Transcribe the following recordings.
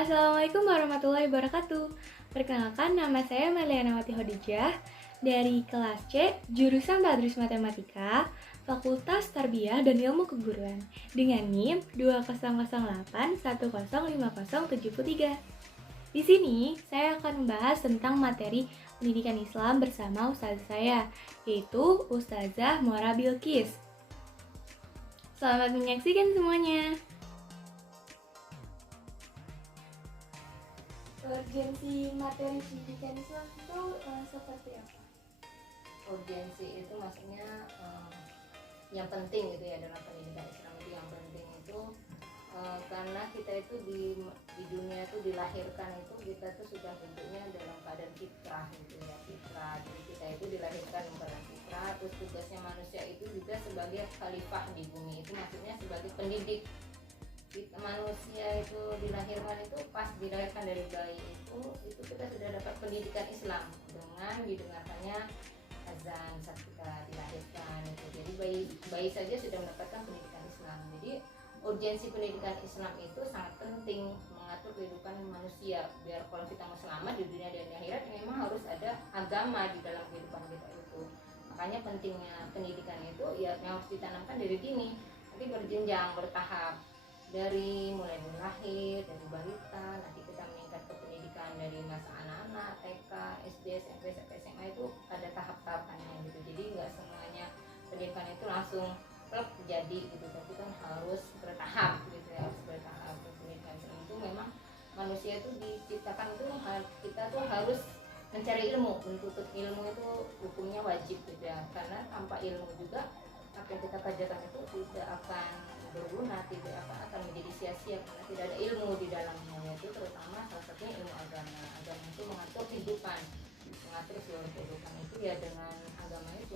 Assalamualaikum warahmatullahi wabarakatuh. Perkenalkan, nama saya Melianawati Hodijah dari kelas C, jurusan Tadris Matematika, Fakultas Tarbiyah dan Ilmu Keguruan dengan NIM 2008105073. Di sini saya akan membahas tentang materi pendidikan Islam bersama ustazah saya, yaitu Ustazah Mora Bilqis. Selamat menyaksikan semuanya. Urgensi materi pendidikan Islam itu seperti apa? Urgensi itu maksudnya yang penting gitu ya, dalam pendidikan Islam itu yang penting itu karena kita itu di dunia itu dilahirkan itu kita tuh sudah bentuknya dalam keadaan fitrah gitu ya, fitrah. Jadi kita itu dilahirkan dalam fitrah. Terus tugasnya manusia itu juga sebagai khalifah di bumi, itu maksudnya sebagai pendidik. Kita manusia itu dilahirkan itu pas dilahirkan dari bayi itu kita sudah dapat pendidikan Islam dengan didengarkannya azan saat kita dilahirkan itu. Jadi bayi saja sudah mendapatkan pendidikan Islam. Jadi urgensi pendidikan Islam itu sangat penting mengatur kehidupan manusia, biar kalau kita mau selamat di dunia dan di akhirat memang harus ada agama di dalam kehidupan kita itu. Makanya pentingnya pendidikan itu ya yang harus ditanamkan dari dini, tapi berjenjang, bertahap, dari mulai dari lahir, dari balita, nanti kita meningkat ke pendidikan dari masa anak-anak, TK, SD, SMP, sampai SMA itu ada tahap-tahapannya gitu. Jadi nggak semuanya pendidikan itu langsung plek jadi gitu, tapi kan harus bertahap gitu ya, harus bertahap. Pendidikan itu memang manusia itu diciptakan itu kita tuh harus mencari ilmu, menuntut ilmu itu hukumnya wajib gitu ya, karena tanpa ilmu juga apa yang kita kerjakan itu tidak akan berguna, tidak akan menjadi sia-sia karena tidak ada ilmu di dalamnya, yaitu terutama salah satunya ilmu agama. Agama itu mengatur kehidupan, mengatur seluruh kehidupan itu ya. Dengan agama itu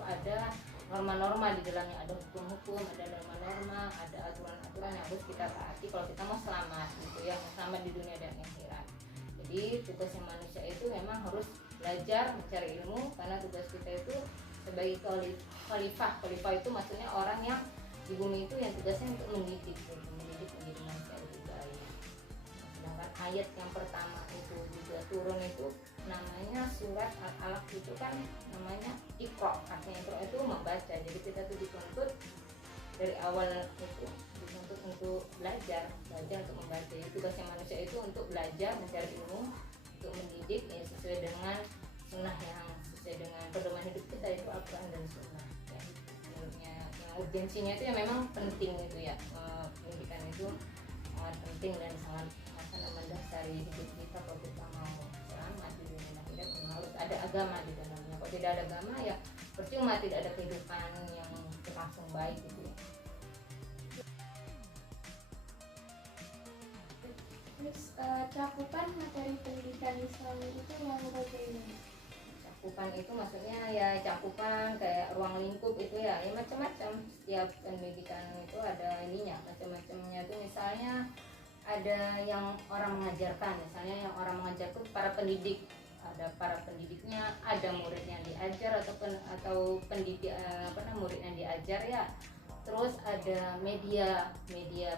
ada norma-norma di dalamnya, ada hukum-hukum, ada norma-norma, ada aturan-aturan yang harus kita taati kalau kita mau selamat gitu ya, mau selamat di dunia dan akhirat. Jadi tugasnya manusia itu memang harus belajar mencari ilmu, karena tugas kita itu sebagai khalifah itu maksudnya orang yang di bumi itu yang tugasnya untuk mendidik menjadi manusia lebih baik. Sedangkan ayat yang pertama itu juga turun itu namanya surat Al-Alaq, itu kan namanya Iqra, artinya Iqra itu membaca. Jadi kita tuh dituntut dari awal itu dituntut untuk belajar untuk membaca. Jadi tugasnya manusia itu untuk belajar, mencari ilmu, untuk mendidik ya, sesuai dengan sunnah, yang sesuai dengan pedoman hidup kita, itu Al-Quran dan sunnah ya. Yang urgensinya itu ya memang penting gitu ya, pendidikan itu sangat penting dan sangat mendasari hidup kita. Kalau kita mau selamat di dunia dan akhirat harus ada agama di dalamnya. Kalau tidak ada agama ya percuma, tidak ada kehidupan yang berlangsung baik gitu ya. Terus cakupan materi pendidikan Islam itu yang bagaimana? Cakupan itu maksudnya ya cakupan kayak ruang lingkup itu ya macam-macam. Setiap pendidikan itu ada ininya, macam-macamnya itu. Misalnya ada yang orang mengajarkan, misalnya yang orang mengajar itu para pendidik, ada para pendidiknya, ada murid yang diajar atau pendidik murid yang diajar ya. Terus ada media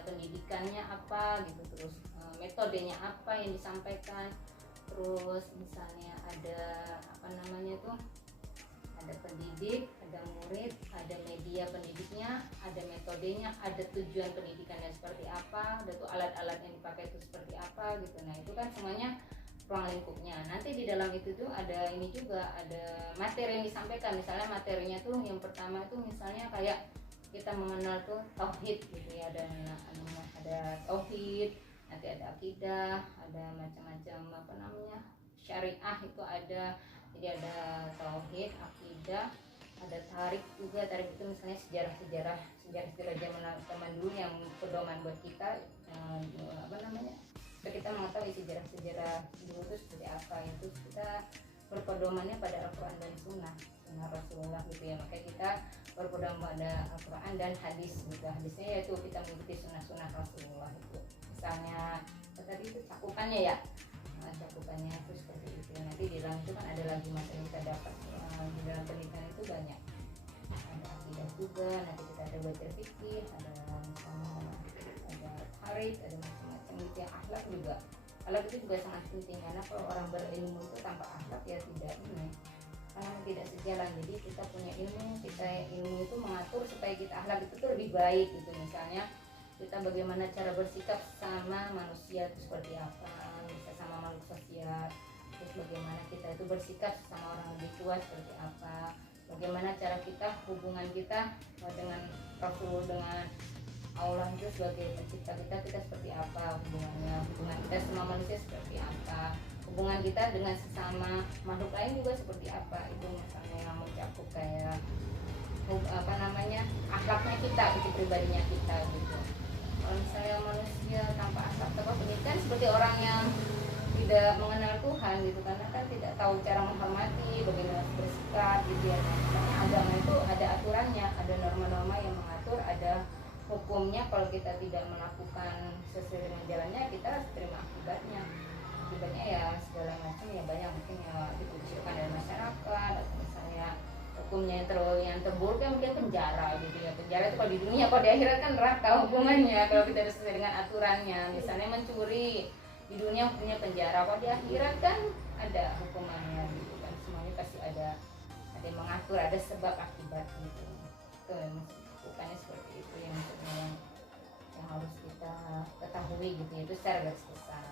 pendidikannya apa gitu, terus metodenya apa yang disampaikan. Terus misalnya ada ada pendidik, ada murid, ada media pendidiknya, ada metodenya, ada tujuan pendidikannya seperti apa, ada tuh alat-alat yang dipakai itu seperti apa gitu. Nah itu kan semuanya ruang lingkupnya. Nanti di dalam itu tuh ada ini juga, ada materi yang disampaikan. Misalnya materinya tuh yang pertama itu misalnya kayak kita mengenal tuh tauhid gitu ya, ada tauhid, nanti ada akidah, ada macam-macam syariah itu ada. Jadi ada tauhid, akidah, ada tarik juga. Tarik itu misalnya sejarah zaman dulu yang pedoman buat kita, supaya kita mengetahui sejarah dulu itu seperti apa. Itu kita berpedomannya pada Al-Quran dan Sunnah Rasulullah gitu ya. Makanya kita berpedoman pada Al-Quran dan hadis gitu. Hadisnya yaitu kita mengikuti sunnah Rasulullah itu. Misalnya tadi itu cakupannya ya, cakupannya itu seperti itu. Nanti di dalam itu kan ada lagi materi yang kita dapat di dalam pendidikan itu banyak. Ada akidah juga, nanti kita ada belajar fikih, ada misalnya ada tarik, ada macam-macam macam gitu ya. Akhlak itu juga sangat penting, karena kalau orang berilmu itu tanpa akhlak ya tidak ini, karena tidak sejalan. Jadi kita punya ilmu itu mengatur supaya kita akhlak itu tuh lebih baik gitu. Misalnya kita bagaimana cara bersikap sama manusia itu seperti apa, bisa sama makhluk sosial, terus bagaimana kita itu bersikap sama orang lebih tua seperti apa, bagaimana cara kita, hubungan kita dengan Rasul, dengan Allah itu sebagai pencipta kita seperti apa hubungannya, hubungan kita sama manusia seperti apa, hubungan kita dengan sesama makhluk lain juga seperti apa. Itu misalnya yang mencakup kayak akhlaknya kita, itu pribadinya kita gitu. Kalau misalnya manusia tanpa akhlak tanpa pendidikan seperti orang yang tidak mengenal Tuhan gitu, karena kan tidak tahu cara menghormati, bagaimana bersikap gitu ya. Makanya agama itu ada aturannya, ada norma-norma yang mengatur, ada hukumnya. Kalau kita tidak melakukan sesuai dengan jalannya, kita harus terima akibatnya ya segala macam ya, banyak mungkin ya dikucilkan dari masyarakat, atau misalnya hukumnya yang terburuk ya mungkin penjara gitu ya. Penjara itu kalau di dunia, kalau di akhirat kan neraka hukumannya kalau kita sesuai dengan aturannya. Misalnya mencuri, di dunia hukumnya penjara, kalau di akhirat kan ada hukumannya gitu kan. Semuanya pasti ada yang mengatur, ada sebab akibat gitu. Itu bukannya seperti itu yang harus kita ketahui gitu ya, itu secara garis besar.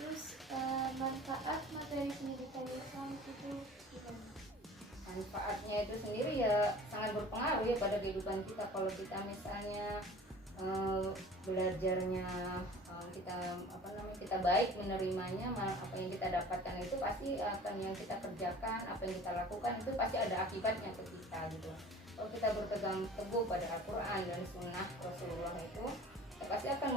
Terus manfaat materi pendidikan Islam itu gimana? Manfaatnya itu sendiri ya sangat berpengaruh ya pada kehidupan kita. Kalau kita misalnya belajarnya kita baik menerimanya, apa yang kita dapatkan itu pasti akan yang kita kerjakan, apa yang kita lakukan itu pasti ada akibatnya ke kita gitu. Kalau kita berpegang teguh pada Al-Quran dan Sunnah Rasulullah itu ya pasti akan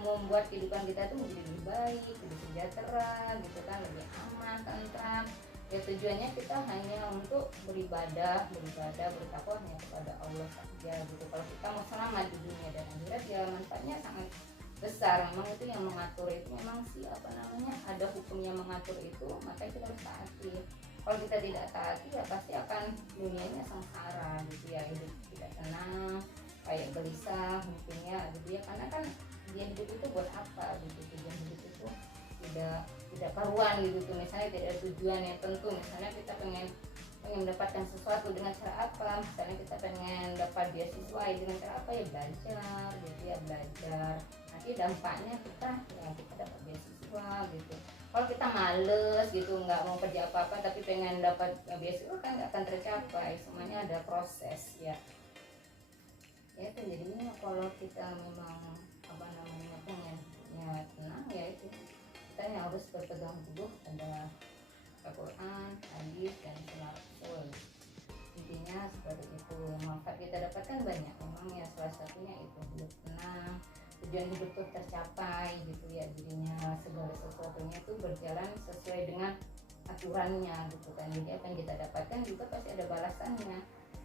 membuat kehidupan kita itu menjadi lebih baik, lebih sejahtera gitu kan, lebih aman, tentram. Ya tujuannya kita hanya untuk beribadah, bertakwa hanya kepada Allah saja gitu. Kalau kita mau selamat di dunia dan akhirat ya manfaatnya sangat besar. Memang itu yang mengatur itu memang ada hukum yang mengatur itu, maka kita harus taati. Kalau kita tidak taati ya pasti akan dunianya sengsara gitu ya, hidup tidak tenang, kayak gelisah mungkin ya gitu ya, karena kan dia hidup itu buat apa gitu, tujuan hidup itu tidak karuan gitu tuh. Misalnya tidak ada tujuan yang tentu, misalnya kita pengen mendapatkan sesuatu dengan cara apa, misalnya kita pengen dapat beasiswa dengan cara apa ya belajar gitu ya, belajar, nanti dampaknya kita dapat beasiswa gitu. Kalau kita males gitu, nggak mau kerja apa-apa tapi pengen dapat beasiswa kan nggak akan tercapai. Semuanya ada proses ya itu. Jadinya kalau kita memang pengen tenang ya itu kita yang harus berpegang teguh pada Al-Quran, hadis dan sunnah Rasul. Intinya seperti itu. Manfaat kita dapatkan banyak memang ya, salah satunya itu hidup tenang, tujuan hidup itu tercapai gitu ya. Jadinya segala sesuatunya itu berjalan sesuai dengan aturannya gitu kan. Jadi apa yang kita dapatkan juga pasti ada balasannya.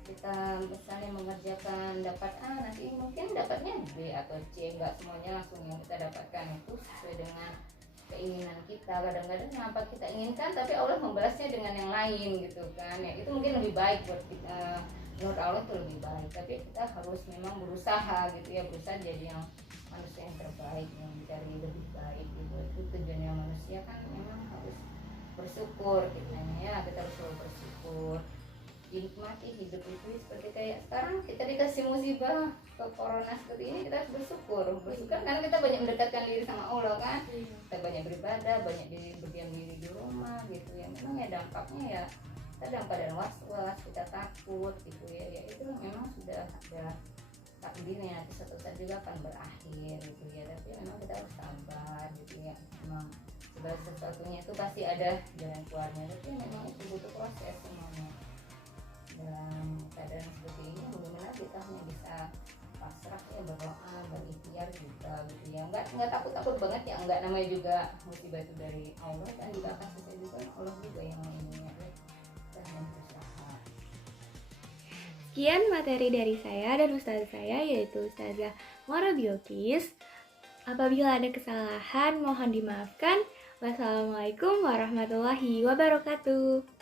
Kita misalnya mengerjakan dapat A, nanti mungkin dapatnya B atau C, enggak semuanya langsung yang kita dapatkan itu sesuai dengan keinginan kita. Kadang-kadang apa kita inginkan tapi Allah membalasnya dengan yang lain gitu kan ya, itu mungkin lebih baik buat kita, menurut Allah itu lebih baik. Tapi kita harus memang berusaha gitu ya, berusaha jadi yang manusia yang terbaik, yang mencari lebih baik gitu. Itu tujuannya manusia kan memang harus bersyukur kita ya, kita harus selalu bersyukur, dinikmati hidup itu. Seperti kayak sekarang kita dikasih musibah ke corona seperti ini, kita harus bersyukur karena kita banyak mendekatkan diri sama Allah kan. Kita banyak beribadah, banyak berdiam diri di rumah gitu ya. Memang ya dampaknya ya kita dalam keadaan was-was, kita takut gitu ya. Ya itu memang sudah ada takdirnya, nanti suatu saat juga akan berakhir gitu ya. Tapi memang kita harus sabar gitu ya. Memang segala sesuatunya itu pasti ada jalan keluarnya, tapi memang itu butuh proses semuanya. Dalam keadaan seperti ini bagaimana kita hanya bisa pasrah ya, berdoa, berikhtiar juga gitu ya, nggak takut banget ya, nggak, namanya juga musibah itu dari Allah kan, juga akan selesai juga, Allah juga yang menginginnya dan berusaha. Sekian materi dari saya dan ustazah saya, yaitu Ustazah Mora Bilqis. Apabila ada kesalahan mohon dimaafkan. Wassalamualaikum warahmatullahi wabarakatuh.